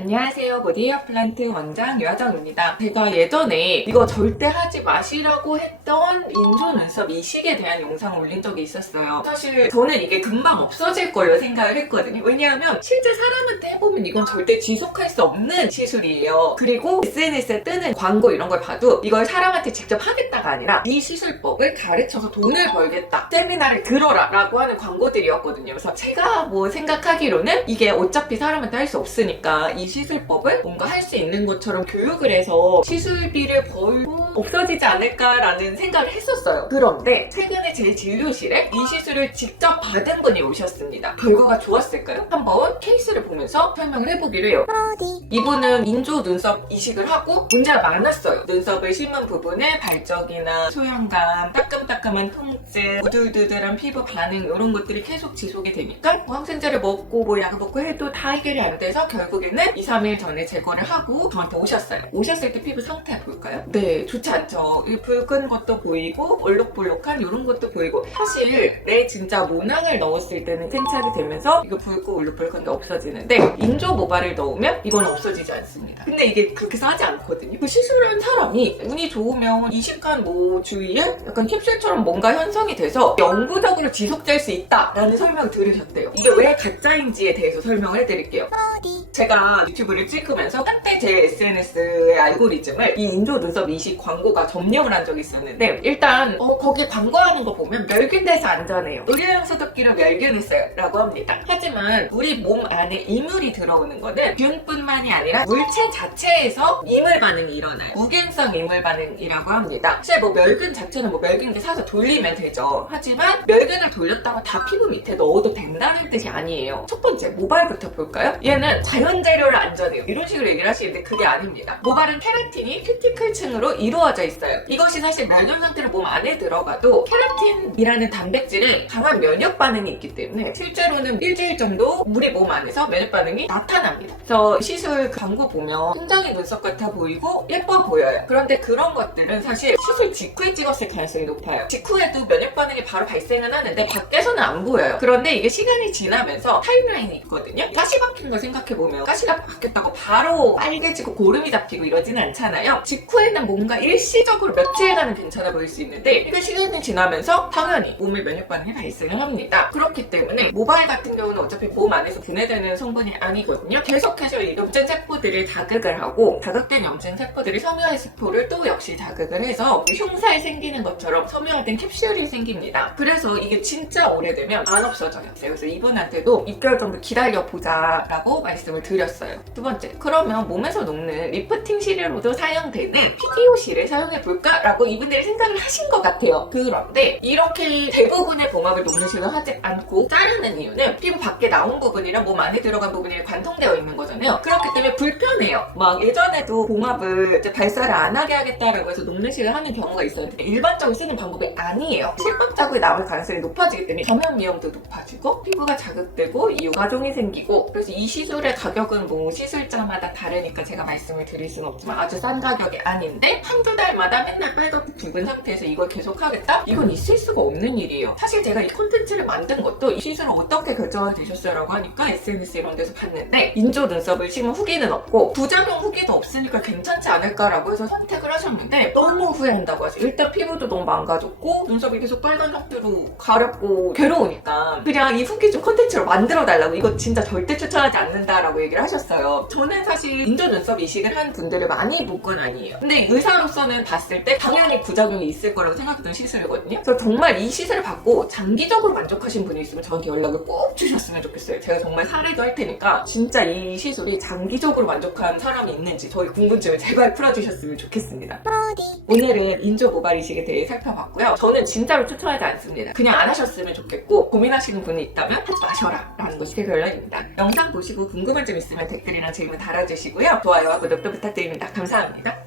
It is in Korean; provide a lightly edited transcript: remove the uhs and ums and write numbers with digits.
안녕하세요. 보디헤어 플란트 원장 유하정입니다. 제가 예전에 이거 절대 하지 마시라고 했던 인조 눈썹 이식에 대한 영상을 올린 적이 있었어요. 사실 저는 이게 금방 없어질 걸로 생각을 했거든요. 왜냐하면 실제 사람한테 해보면 이건 절대 지속할 수 없는 시술이에요. 그리고 SNS에 뜨는 광고 이런 걸 봐도 이걸 사람한테 직접 하겠다가 아니라 이 시술법을 가르쳐서 돈을 벌겠다, 세미나를 들어라 라고 하는 광고들이었거든요. 그래서 제가 뭐 생각하기로는 이게 어차피 사람한테 할 수 없으니까 이 시술법을 뭔가 할 수 있는 것처럼 교육을 해서 시술비를 벌고 없어지지 않을까라는 생각을 했었어요. 그런데 최근에 제 진료실에 이 시술을 직접 받은 분이 오셨습니다. 결과가 좋았을까요? 한번 케이스를 보면서 설명을 해보기로 해요. 이분은 인조 눈썹 이식을 하고 문제가 많았어요. 눈썹을 심은 부분에 발적이나 소형감, 따끔따끔한 통증, 우들두들한 피부 반응 이런 것들이 계속 지속이 되니까 뭐 항생제를 먹고 뭐 약을 먹고 해도 다 해결이 안 돼서 결국에는 2, 3일 전에 제거를 하고 저한테 오셨어요. 오셨을 때 피부 상태 볼까요? 네, 좋지 않죠. 이 붉은 것도 보이고 올록볼록한 이런 것도 보이고, 사실 내 진짜 모낭을 넣었을 때는 생착이 되면서 이거 붉고 올록볼록한 게 없어지는데 인조 모발을 넣으면 이건 없어지지 않습니다. 근데 이게 그렇게 하지 않거든요. 그 시술한 사람이 운이 좋으면 20간 뭐 주위에 약간 캡슐처럼 뭔가 현성이 돼서 영구적으로 지속될 수 있다라는 설명을 들으셨대요. 이게 왜 가짜인지에 대해서 설명을 해드릴게요. 제가 유튜브를 찍으면서 한때 제 SNS의 알고리즘을 이 인조 눈썹 이식 광고가 점령을 한 적이 있었는데, 일단 거기 광고하는 거 보면 멸균돼서 안전해요, 의료용 소독기로 멸균했어요 라고 합니다. 하지만 우리 몸 안에 이물이 들어오는 거는 균뿐만이 아니라 물체 자체에서 이물 반응이 일어나요. 무균성 이물 반응이라고 합니다. 사실 뭐 멸균 자체는 뭐 멸균기 사서 돌리면 되죠. 하지만 멸균을 돌렸다고 다 피부 밑에 넣어도 된다는 뜻이 아니에요. 첫 번째, 모발부터 볼까요? 얘는 자연 재료를 안전해요, 이런 식으로 얘기를 하시는데 그게 아닙니다. 모발은 케라틴이 큐티클층으로 이루어져 있어요. 이것이 사실 멸균 상태로 몸 안에 들어가도 케라틴이라는 단백질에 강한 면역 반응이 있기 때문에 실제로는 일주일 정도 우리 몸 안에서 면역 반응이 나타납니다. 그래서 시술 광고 보면 굉장히 눈썹 같아 보이고 예뻐 보여요. 그런데 그런 것들은 사실 시술 직후에 찍었을 가능성이 높아요. 직후에도 면역 반응이 바로 발생은 하는데 밖에서는 안 보여요. 그런데 이게 시간이 지나면서 타임라인이 있거든요. 가시 박힌 걸 생각해보면 가시가 박혔다고 바로 빨개지고 고름이 잡히고 이러지는 않잖아요. 직후에는 뭔가 일시적으로 며칠간은 괜찮아 보일 수 있는데 이게 시간이 지나면서 당연히 몸의 면역 반응이 발생을 합니다. 그렇기 때문에 모발 같은 경우는 어차피 몸 안에서 분해되는 성분이 아니거든요. 계속해서 이 염증 세포들을 자극을 하고, 자극된 염증 세포들이 섬유화 세포를 또 역시 자극을 해서 흉살 생기는 것처럼 섬유화된 캡슐이 생깁니다. 그래서 이게 진짜 오래되면 안 없어져요. 그래서 이분한테도 6개월 정도 기다려보자 라고 말씀을 드렸어요. 두 번째, 그러면 몸에서 녹는 리프팅 시료로도 사용되는 PDOC를 사용해볼까? 라고 이분들이 생각을 하신 것 같아요. 그런데 이렇게 대부분의 봉합을 녹는 시료를 하지 않고 자르는 이유는 피부 밖에 나온 부분이랑 몸 안에 들어간 부분이 관통되어 있는 거잖아요. 그렇기 때문에 불편해요. 막 예전에도 봉합을 이제 발사를 안 하게 하겠다라고 해서 녹는 시료를 하는 경우가 있었는데 일반적으로 쓰는 방법이 아니에요. 실밥 자국이 나올 가능성이 높아지기 때문에 감염 위험도 높아지고 피부가 자극되고 유가종이 생기고, 그래서 이 시술의 가격은 뭐 시술자마다 다르니까 제가 말씀을 드릴 수는 없지만 아주 싼 가격이 아닌데 한두 달마다 맨날 빨갛고 붉은 상태에서 이걸 계속 하겠다? 이건 있을 수가 없는 일이에요. 사실 제가 이 콘텐츠를 만든 것도 이 시술을 어떻게 결정을 되셨어요? 라고 하니까 SNS 이런 데서 봤는데 인조 눈썹을 심은 후기는 없고 부작용 후기도 없으니까 괜찮지 않을까라고 해서 선택을 하셨는데 너무 후회한다고 하세요. 일단 피부도 너무 망가졌고 눈썹이 계속 빨간 상태로 가렵고 괴로우니까 그냥 이 후기 좀 콘텐츠로 만들어달라고, 이거 진짜 절대 추천하지 않는다라고 얘기를 하셨어요. 저는 사실 인조 눈썹 이식을 한 분들을 많이 본 건 아니에요. 근데 의사로서는 봤을 때 당연히 부작용이 있을 거라고 생각했던 시술이거든요. 그래서 정말 이 시술을 받고 장기적으로 만족하신 분이 있으면 저한테 연락을 꼭 주셨으면 좋겠어요. 제가 정말 사례도 할 테니까 진짜 이 시술이 장기적으로 만족한 사람이 있는지 저희 궁금증을 제발 풀어주셨으면 좋겠습니다. 오늘은 인조 모발 이식에 대해 살펴봤고요. 저는 진짜로 추천하지 않습니다. 그냥 안 하셨으면 좋겠고, 고민하시는 분이 있다면 하지 마셔라 라는 것이 제 결론입니다. 영상 보시고 궁금한 점 있으면 댓글이랑 질문 달아주시고요. 좋아요와 구독도 부탁드립니다. 감사합니다.